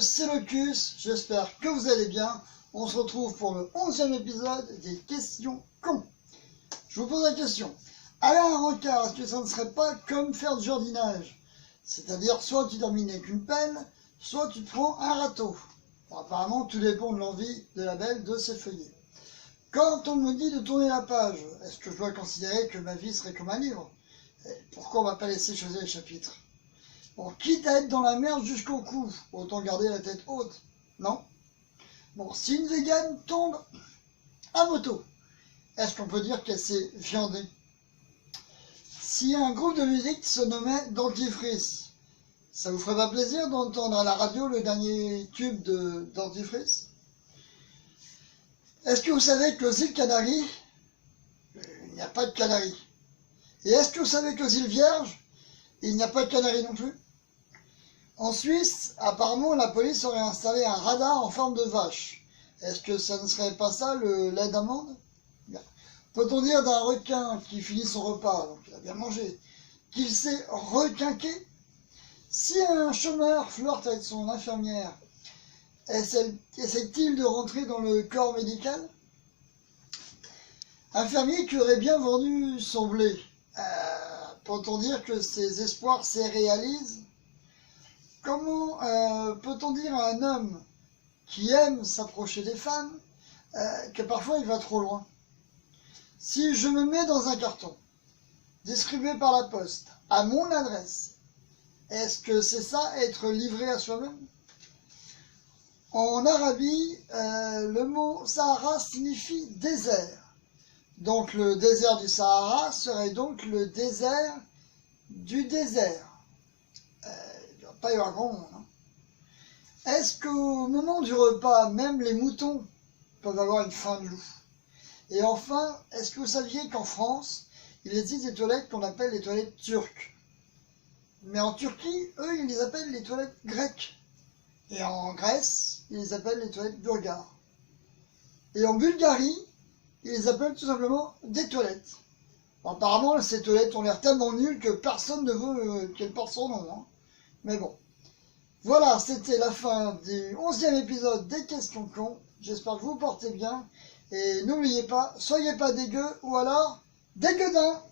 c'est Locus, j'espère que vous allez bien. On se retrouve pour le 11e épisode des questions cons. Je vous pose la question. Aller à un rencard, est-ce que ça ne serait pas comme faire du jardinage? C'est-à-dire soit tu termines avec une pelle, soit tu te prends un râteau. Bon, apparemment, tout dépend de l'envie de la belle de s'effeuiller. Quand on me dit de tourner la page, est-ce que je dois considérer que ma vie serait comme un livre? Et pourquoi on ne va pas laisser choisir les chapitres? Bon, quitte à être dans la merde jusqu'au cou, autant garder la tête haute, non? Bon, si une végane tombe à moto, est-ce qu'on peut dire qu'elle s'est viandée? Si un groupe de musique se nommait Dentifrice, ça vous ferait pas plaisir d'entendre à la radio le dernier tube de Dentifrice? Est-ce que vous savez qu'aux îles Canaries, il n'y a pas de Canaries? Et est-ce que vous savez qu'aux îles Vierges, il n'y a pas de Canaries non plus? En Suisse, apparemment, la police aurait installé un radar en forme de vache. Est-ce que ça ne serait pas ça le lait d'amande? Peut-on dire d'un requin qui finit son repas, donc il a bien mangé, qu'il s'est requinqué? Si un chômeur flirte avec son infirmière, essaie-t-il de rentrer dans le corps médical? Un fermier qui aurait bien vendu son blé, peut-on dire que ses espoirs se réalisent? Comment peut-on dire à un homme qui aime s'approcher des femmes que parfois il va trop loin? Si je me mets dans un carton, distribué par la poste, à mon adresse, est-ce que c'est ça, être livré à soi-même? En Arabie, le mot Sahara signifie désert. Donc le désert du Sahara serait donc le désert du désert. Il ne doit pas y avoir grand monde. Hein. Est-ce qu'au moment du repas, même les moutons peuvent avoir une faim de loup? Et enfin, est-ce que vous saviez qu'en France, il existe des toilettes qu'on appelle les toilettes turques? Mais en Turquie, eux, ils les appellent les toilettes grecques. Et en Grèce, ils les appellent les toilettes bulgares. Et en Bulgarie, ils les appellent tout simplement des toilettes. Bon, apparemment, ces toilettes ont l'air tellement nulles que personne ne veut qu'elles portent son nom. Hein. Mais bon. Voilà, c'était la fin du 11e épisode des questions cons. J'espère que vous portez bien. Et n'oubliez pas, soyez pas dégueux ou alors dégueudin.